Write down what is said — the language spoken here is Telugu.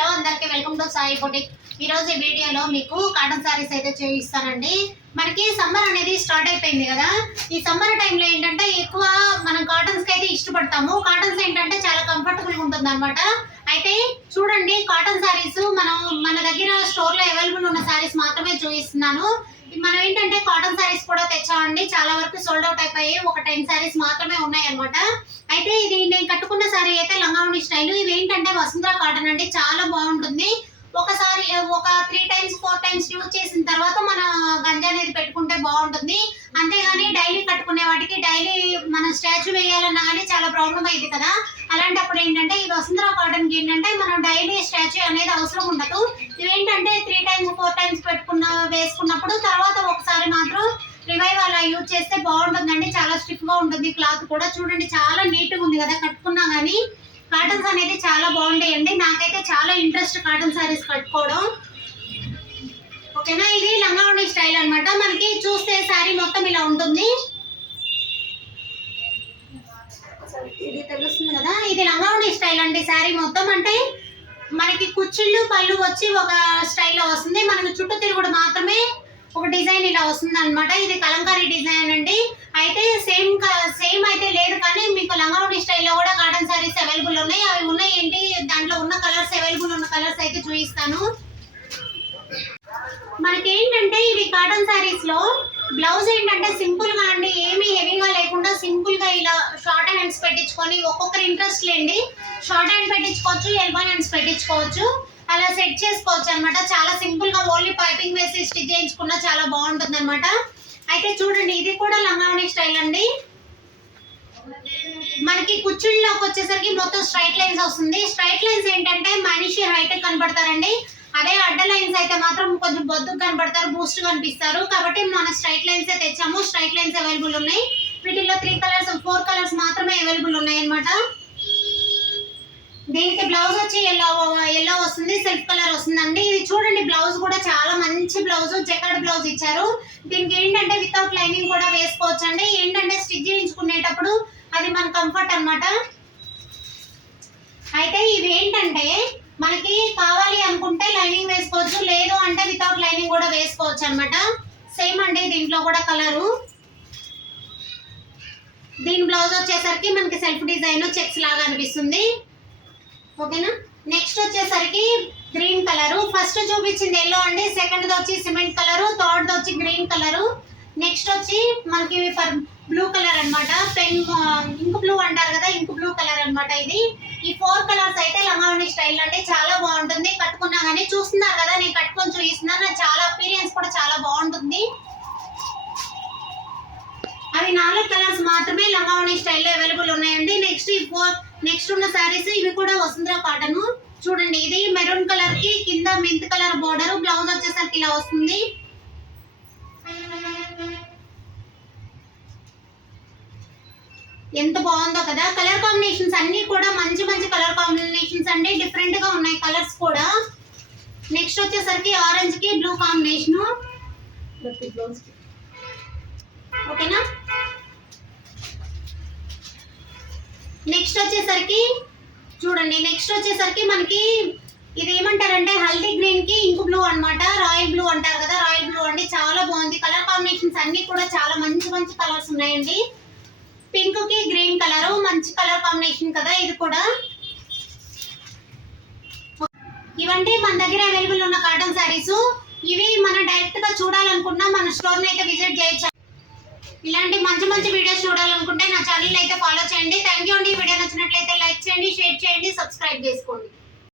హలో అందరికి వెల్కమ్ టు సాయి బొటిక్। ఈ రోజు ఈ వీడియోలో మీకు కాటన్ సారీస్ అయితే చూపిస్తానండి। మనకి సమ్మర్ అనేది స్టార్ట్ అయిపోయింది కదా। ఈ సమ్మర్ టైంలో ఏంటంటే ఎక్కువ మనం కాటన్స్ కి అయితే ఇష్టపడతాము। కాటన్స్ ఏంటంటే చాలా కంఫర్టబుల్ గా ఉంటుందన్నమాట। అయితే చూడండి కాటన్ సారీస్ మన దగ్గర స్టోర్ లో అవైలబుల్ ఉన్న సారీస్ మాత్రమే చూపిస్తున్నాను। మనం ఏంటంటే కాటన్ సారీస్ కూడా తెచ్చామండి, చాలా వరకు సోల్డ్ అవుట్ అయిపోయి ఒక 10 సారీస్ మాత్రమే ఉన్నాయి అన్నమాట। అయితే ఇది నేను కట్టుకున్న సారీ అయితే లంగావణి స్టైల్। ఇది ఏంటంటే వసుంధర కాటన్ అండి, చాలా బాగుంటుంది। ఒకసారి ఒక 3 టైమ్స్ 4 టైమ్స్ యూజ్ చేసిన తర్వాత మన గంజ అనేది పెట్టుకుంటే బాగుంటుంది। అంతేగాని డైలీ కట్టుకునే వాటికి డైలీ మనం స్టాచ్యూ వేయాలన్నా కానీ చాలా ప్రాబ్లం అయింది కదా। అలాంటప్పుడు ఏంటంటే ఈ వసుంధర కాటన్ కి ఏంటంటే మనం డైలీ స్టాచ్యూ అనేది అవసరం ఉండదు। ఇవేంటంటే 3 టైమ్స్ 4 టైమ్స్ వేసుకున్నప్పుడు తర్వాత ఒకసారి మాత్రం రివైవ్ అలా యూజ్ చేస్తే బాగుంటుందండి। చాలా స్టిఫ్ గా ఉంటుంది, క్లాత్ కూడా చూడండి చాలా నీట్ గా ఉంది కదా। కట్టుకున్నా కానీ కాటన్స్ అనేది చాలా బాగుంటాయండి। నాకైతే చాలా ఇంట్రెస్ట్ కాటన్ సారీస్ కట్టుకోవడం, ఓకేనా। ఇది లంగావణి స్టైల్ అన్నమాట। మనకి చూస్తే సారీ మొత్తం ఇలా ఉంటుంది, ఇది తెలుస్తుంది కదా। ఇది లంగావణి స్టైల్ అండి। సారీ మొత్తం అంటే మనకి కుచ్చిళ్ళు పళ్ళు వచ్చి ఒక స్టైల్లో వస్తుంది, మనకి చుట్టూ తిరుగుడు మాత్రమే ఒక డిజైన్ ఇలా వస్తుంది అనమాట। ఇది కలంకారీ డిజైన్ అండి। అయితే సేమ్ అయితే లేదు కానీ మీకు లంగావణి స్టైల్లో కూడా కాటన్ సారీస్ అవైలబుల్ ఉన్నాయి। అవి ఉన్నాయి ఏంటి, దాంట్లో ఉన్న కలర్స్ అవైలబుల్ ఉన్న కలర్స్ అయితే చూపిస్తాను। మనకి ఏంటంటే ఇది కాటన్ సారీస్ లో బ్లౌజ్ ఏంటంటే సింపుల్ గా అండి, ఏమీ హెవీగా లేకుండా సింపుల్ గా ఇలా షార్ట్ హ్యాండ్స్ పెట్టించుకొని ఒక్కొక్కరి ఇంట్రెస్ట్ లేండి, షార్ట్ హ్యాండ్ పెట్టించుకోవచ్చు, ఎల్బో హ్యాండ్స్ పెట్టించుకోవచ్చు, అలా సెట్ చేసుకోవచ్చు అనమాట। చాలా సింపుల్ గా ఓన్లీ పైపింగ్ వేసి స్టిచ్ చేయించుకున్నా చాలా బాగుంటుంది అనమాట। అయితే చూడండి ఇది కూడా లంగావణి స్టైల్ అండి। మనకి కుచ్చిళ్ళలోకి వచ్చేసరికి మొత్తం స్ట్రైట్ లైన్స్ వస్తుంది। స్ట్రైట్ లైన్స్ ఏంటంటే మనిషి హైట్ కనబడతారండి, అదే అడ్డ లైన్స్ అయితే మాత్రం కొంచెం బొద్దుకు కనబడతారు, బూస్ట్ కనిపిస్తారు। కాబట్టి మన స్ట్రైట్ లైన్స్ తెచ్చాము, స్ట్రైట్ లైన్స్ అవైలబుల్ ఉన్నాయి। వీటిల్లో 4 కలర్స్ మాత్రమే అవైలబుల్ ఉన్నాయి అనమాట। దీనికి బ్లౌజ్ వచ్చి ఎల్లో వస్తుంది, సెల్ఫ్ కలర్ వస్తుందండి। ఇది చూడండి బ్లౌజ్ కూడా చాలా మంచి బ్లౌజ్, జకార్డ్ బ్లౌజ్ ఇచ్చారు। దీనికి ఏంటంటే వితౌట్ లైనింగ్ కూడా వేసుకోవచ్చు అండి, ఏంటంటే స్టిచ్ చేయించుకునేటప్పుడు అది మన కంఫర్ట్ అన్నమాట। అయితే ఇవి ఏంటంటే మనకి కావాలి అనుకుంటే లైనింగ్ వేసుకోవచ్చు, లేదు అంటే వితౌట్ లైనింగ్ కూడా వేసుకోవచ్చు అన్నమాట। సేమ్ అండి దీంట్లో కూడా కలరు। దీని బ్లౌజ్ వచ్చేసరికి మనకి సెల్ఫ్ డిజైన్ చెక్స్ లాగా అనిపిస్తుంది, ఓకేనా। నెక్స్ట్ వచ్చేసరికి గ్రీన్ కలరు, ఫస్ట్ చూపించింది ఎల్లో అండి, సెకండ్ వచ్చి సిమెంట్ కలరు, థర్డ్ వచ్చి గ్రీన్ కలరు, నెక్స్ట్ వచ్చి మనకి బ్లూ కలర్ అన్నమాట, ఇంక్ బ్లూ అంటారు కదా, ఇంక్ బ్లూ కలర్ అన్నమాట ఇది। ఈ 4 కలర్స్ అయితే లంగావణి స్టైల్ అంటే చాలా బాగుంటుంది, కట్టుకున్నా కానీ చూస్తున్నారు కదా నేను కట్టుకొని చూపిస్తున్నాను, చాలా అపీరియన్స్ కూడా చాలా బాగుంటుంది। అవి 4 కలర్స్ మాత్రమే లంగావణి స్టైల్లో అవైలబుల్ ఉన్నాయండి। నెక్స్ట్ ఉన్న సారీస్ ఇవి కూడా వసుంధర కాటన్। చూడండి ఇది మెరూన్ కలర్ కి కింద మెంత్ కలర్ బోర్డర్, బ్లౌజ్ వచ్చేసరికి ఇలా వస్తుంది। ఎంత బాగుందో కదా, కలర్ కాంబినేషన్స్ అన్ని కూడా మంచి మంచి కలర్ కాంబినేషన్స్ అండి, డిఫరెంట్ గా ఉన్నాయి కలర్స్ కూడా। నెక్స్ట్ వచ్చేసరికి ఆరెంజ్ కి బ్లూ కాంబినేషన్, ఓకేనా। నెక్స్ట్ వచ్చేసరికి చూడండి, నెక్స్ట్ వచ్చేసరికి మనకి ఇది ఏమంటారంటే హల్దీ గ్రీన్ కి ఇంక్ బ్లూ అన్నమాట, రాయల్ బ్లూ అంటారు కదా, రాయల్ బ్లూ అండి, చాలా బాగుంది। కలర్ కాంబినేషన్స్ అన్ని కూడా చాలా మంచి మంచి కలర్స్ ఉన్నాయండి। పింక్ కి గ్రీన్ కలర్ మంచి కలర్ కాంబినేషన్ కదా ఇది కూడా। ఇవంటే మన దగ్గర అవైలబుల్ ఉన్న కాటన్ సారీస్, ఇవి మనం డైరెక్ట్ గా చూడాలనుకున్నా మన స్టోర్ ని అయితే విజిట్ చేయొచ్చు। ఇలాంటి మంచి మంచి వీడియోస్ చూడాలనుకుంటే నా ఛానల్ అయితే ఫాలో చేయండి। థ్యాంక్ యూ అండి। వీడియో నచ్చినట్లయితే లైక్ చేయండి, షేర్ చేయండి, సబ్స్క్రైబ్ చేసుకోండి।